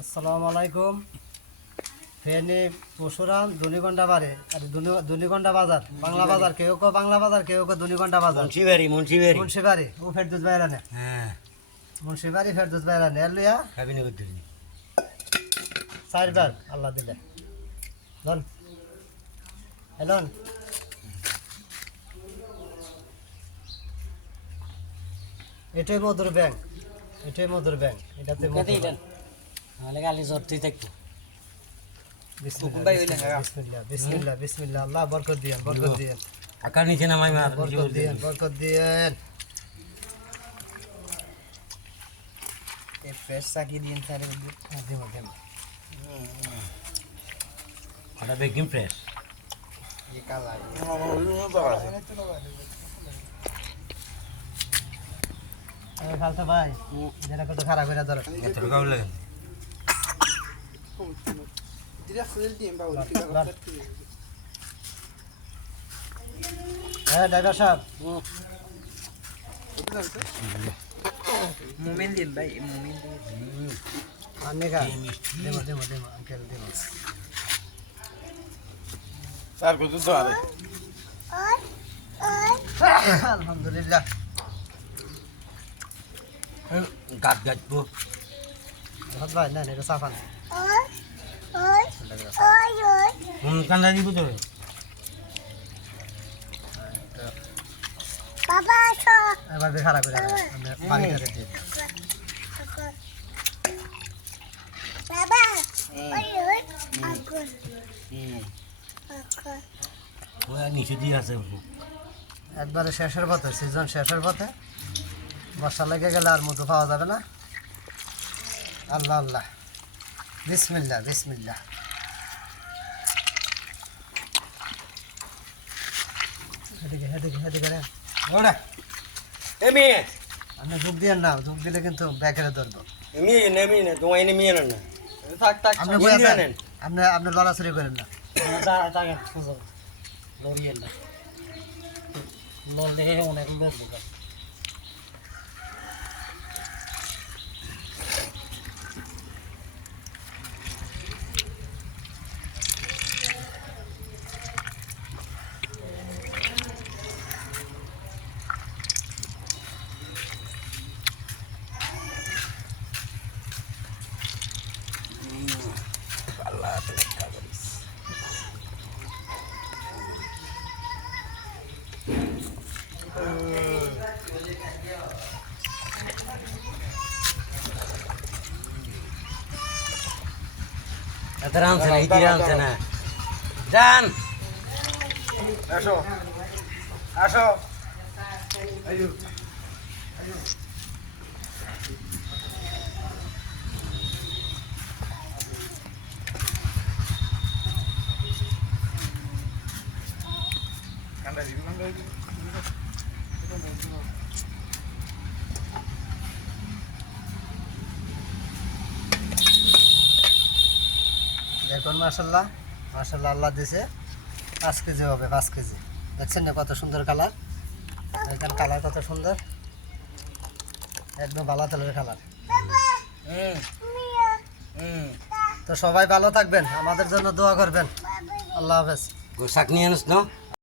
আসসালামু আলাইকুম। ফেনী পরশুরাম দুলিগন্ডা বারে আর দুলিগন্ডা বাজার বাংলা বাজার কেউ কেউ বাংলা বাজার কেউ কেউ দুলিগন্ডা বাজার মুন্সিবাড়ি ও ফেরদুস বাইরানে মুন্সিবাড়ি ফেরদুস বাইরানে এলুয়া চারবার আল্লাহ দিলে ধন এলন এটাই মধুর ব্যাংক এটাতে বিসমিল্লাহ বিসমিল্লাহ আল্লাহ বরকত দিয়েন আকার নিচে নামাই মার বরকত দিয়েন ফ্রেশ চাকি দিন স্যার দিম ওটা বেকিং ফ্রেশ ये काला এই খালসা ভাই যেটা কত খারাপ করে ধরো এত কাউ লাগে दिरा फुल दिम बाउ হ্যাঁ ড্রাইভার সাহেব मोमेंट दिन भाई मोमेंट दिन আনে কা দেমো আঙ্কেল দেমো স্যার কত তো আরে আলহামদুলিল্লাহ গাছ গাছবো হাত ভাই না এটা সাফান কান্দা দিব তো এবার খারাপ করে পানি খেতে দিই নিচে দিয়ে আছে একবারে শেষের পথে সিজন শেষের পথে বর্ষা লেগে গেলে আর মতো পাওয়া যাবে না আল্লাহ আল্লাহ বিসমিল্লাহ বিসমিল্লাহ হেদিকে রে ওরা এমি আপনি যোগ দিয়ে না যোগ দিলে কিন্তু ব্যাকেরে ধরবো এমি নেমি না তোমায় নেমি না না থাক থাক আপনি আপনি লড়াছড়ি করেন না লরিয়েল না লল দেখে অনেক লোক এত রামছে না ইতি রামছে না জান আসো আসো কান্দা দিবি দেখুন মাশাল্লাহ মাশাল্লাহ আল্লাহ দিছে 5 কেজি হবে 5 কেজি দেখছেন না কত সুন্দর কালার এখানে কালার কত সুন্দর একদম ভালো তেলের কালার তো সবাই ভালো থাকবেন আমাদের জন্য দোয়া করবেন আল্লাহ হাফেজ গোসাক নিয়ে আনিস না